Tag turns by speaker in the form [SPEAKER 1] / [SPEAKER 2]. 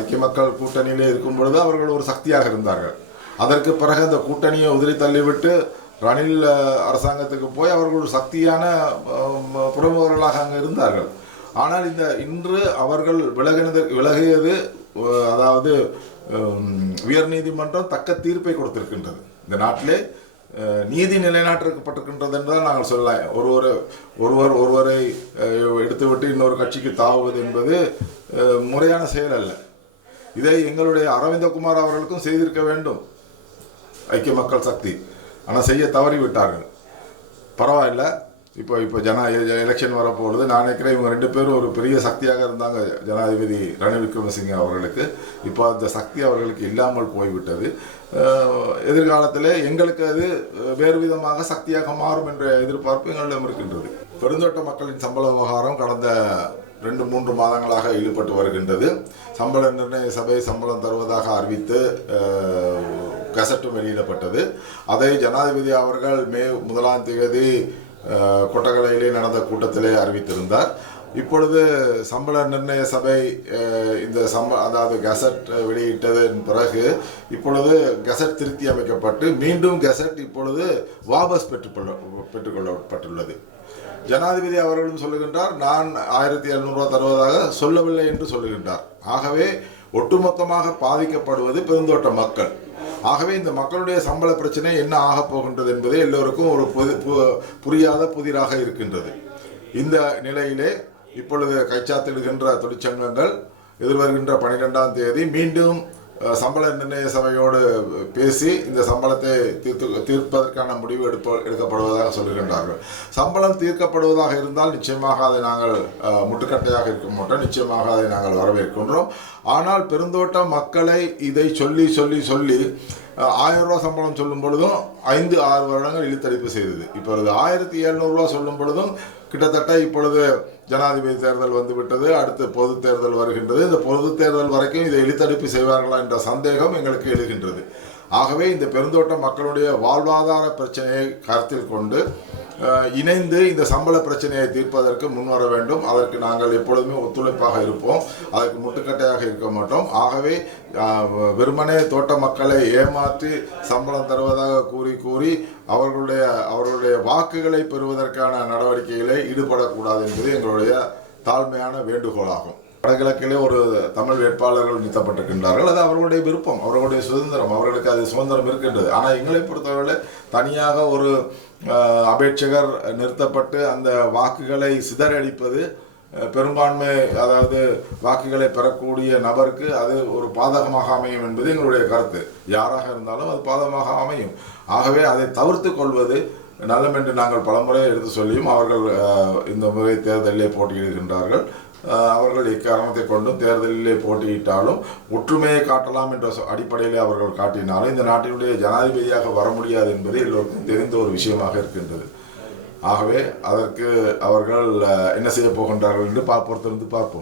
[SPEAKER 1] ஐக்கிய மக்கள் கூட்டணியிலே இருக்கும் பொழுது அவர்கள் ஒரு சக்தியாக இருந்தார்கள். அதற்கு பிறகு அந்த கூட்டணியை உதிரி தள்ளிவிட்டு ரணில் அரசாங்கத்துக்கு போய் அவர்கள் ஒரு சக்தியான பிரமுகர்களாக அங்கே இருந்தார்கள். ஆனால் இந்த இன்று அவர்கள் விலகினது விலகியது அதாவது உயர் நீதிமன்றம் தக்க தீர்ப்பை கொடுத்திருக்கின்றது. இந்த நாட்டிலே நீதி நிலைநாட்டிருக்கப்பட்டிருக்கின்றது என்றால் நாங்கள் சொல்லலாம் ஒருவர் ஒருவர் ஒருவரை எடுத்துவிட்டு இன்னொரு கட்சிக்கு தாவுவது என்பது முறையான செயல் அல்ல. இதை எங்களுடைய அரவிந்தகுமார் அவர்களுக்கும் செய்திருக்க வேண்டும். ஐக்கிய மக்கள் சக்தி. ஆனால் செய்ய தவறி விட்டார்கள். பரவாயில்ல. இப்போ இப்போ ஜனா எலெக்ஷன் வரப்போகுது நான் நினைக்கிறேன் இவங்க ரெண்டு பேரும் ஒரு பெரிய சக்தியாக இருந்தாங்க ஜனாதிபதி ரணில் விக்ரமசிங்க அவர்களுக்கு. இப்போ அந்த சக்தி அவர்களுக்கு இல்லாமல் போய்விட்டது. எதிர்காலத்தில் எங்களுக்கு அது வேறு விதமாக சக்தியாக மாறும் என்ற எதிர்பார்ப்பு எங்களிடம் இருக்கின்றது. பெருந்தோட்ட மக்களின் சம்பள விவகாரம் கடந்த ரெண்டு மூன்று மாதங்களாக ஈடுபட்டு வருகின்றது. சம்பள நிர்ணய சபை சம்பளம் தருவதாக அறிவித்து கசட்டும் வெளியிடப்பட்டது. அதை ஜனாதிபதி அவர்கள் மே முதலாம் தேதி கொட்டகலையிலே நடந்த கூட்டத்திலே அறிவித்திருந்தார். இப்பொழுது சம்பள நிர்ணய சபை இந்த சம்ப அதாவது கெசட் வெளியிட்டதன் பிறகு இப்பொழுது கெசட் திருத்தி அமைக்கப்பட்டு மீண்டும் கெசட் இப்பொழுது வாபஸ் பெற்றுக்கொள்ள பெற்றுக்கொள்ளப்பட்டுள்ளது. ஜனாதிபதி அவர்களும் சொல்லுகின்றார் நான் ஆயிரத்தி எழுநூறுவா தருவதாக சொல்லவில்லை என்று சொல்லுகின்றார். ஆகவே ஒட்டுமொத்தமாக பாதிக்கப்படுவது பெருந்தோட்ட மக்கள். ஆகவே இந்த மக்களுடைய சம்பள பிரச்சனை என்ன ஆகப் போகின்றது என்பது எல்லோருக்கும் ஒரு புது பு- புரியாத புதிராக இருக்கின்றது. இந்த நிலையிலே இப்பொழுது கைச்சாத்திடுகின்ற தொழிற்சங்கங்கள் எதிர்வருகின்ற பனிரெண்டாம் தேதி மீண்டும் சம்பள நிர்ணய சபையோடு பேசி இந்த சம்பளத்தை தீர்த்து தீர்ப்பதற்கான முடிவு எடுப்ப எடுக்கப்படுவதாக சொல்லுகின்றார்கள் சம்பளம் தீர்க்கப்படுவதாக இருந்தால் நிச்சயமாக அதை நாங்கள் முட்டுக்கட்டையாக இருக்க மாட்டோம் நிச்சயமாக அதை நாங்கள் வரவேற்கின்றோம். ஆனால் பெருந்தோட்ட மக்களை இதை சொல்லி சொல்லி சொல்லி ஆயிரம் ரூபா சம்பளம் சொல்லும் பொழுதும் ஐந்து ஆறு வருடங்கள் இழுத்தடிப்பு செய்தது. இப்பொழுது ஆயிரத்தி எழுநூறுவா சொல்லும் பொழுதும் கிட்டத்தட்ட இப்பொழுது ஜனாதிபதி தேர்தல் வந்துவிட்டது அடுத்து பொது தேர்தல் வருகின்றது. இந்த பொது தேர்தல் வரைக்கும் இதை இழுத்தடிப்பு செய்வார்களா என்ற சந்தேகம் எங்களுக்கு எழுகின்றது. ஆகவே இந்த பெருந்தோட்ட மக்களுடைய வாழ்வாதார பிரச்சனையை கருத்தில் கொண்டு இணைந்து இந்த சம்பள பிரச்சனையை தீர்ப்பதற்கு முன்வர வேண்டும். அதற்கு நாங்கள் எப்பொழுதுமே ஒத்துழைப்பாக இருப்போம். அதற்கு முட்டுக்கட்டையாக இருக்க மாட்டோம். ஆகவே வெறுமனே தோட்ட மக்களை ஏமாற்றி சம்பளம் தருவதாக கூறி கூறி அவர்களுடைய அவர்களுடைய வாக்குகளை பெறுவதற்கான நடவடிக்கைகளை ஈடுபடக்கூடாது என்பது எங்களுடைய தாழ்மையான வேண்டுகோளாகும். வடகிழக்கிலே ஒரு தமிழ் வேட்பாளர்கள் நிறுத்தப்பட்டிருக்கின்றார்கள். அது அவர்களுடைய விருப்பம் அவர்களுடைய சுதந்திரம். அவர்களுக்கு அது சுதந்திரம் இருக்கின்றது. ஆனால் எங்களை பொறுத்தவரை தனியாக ஒரு அபேட்சகர் நிறுத்தப்பட்டு அந்த வாக்குகளை சிதறடிப்பது பெரும்பான்மை அதாவது வாக்குகளை பெறக்கூடிய நபருக்கு அது ஒரு பாதகமாக அமையும் என்பது எங்களுடைய கருத்து. யாராக இருந்தாலும் அது பாதகமாக அமையும். ஆகவே அதை தவிர்த்து கொள்வது நலம் என்று நாங்கள் பலமுறை எடுத்து சொல்லியும் அவர்கள் இந்த முறை தேர்தலிலே போட்டியிடுகின்றார்கள். அவர்கள் இக்காரணத்தை கொண்டும் தேர்தலிலே போட்டியிட்டாலும் ஒற்றுமையை காட்டலாம் என்ற சொ- அடிப்படையிலே அவர்கள் காட்டினாலும் இந்த நாட்டினுடைய ஜனாதிபதியாக வர முடியாது என்பது எல்லோருக்கும் தெரிந்த ஒரு விஷயமாக இருக்கின்றது. ஆகவே அதற்கு அவர்கள் என்ன செய்ய போகின்றார்கள் என்று பார்ப்பொறுத்திருந்து பார்ப்போம்.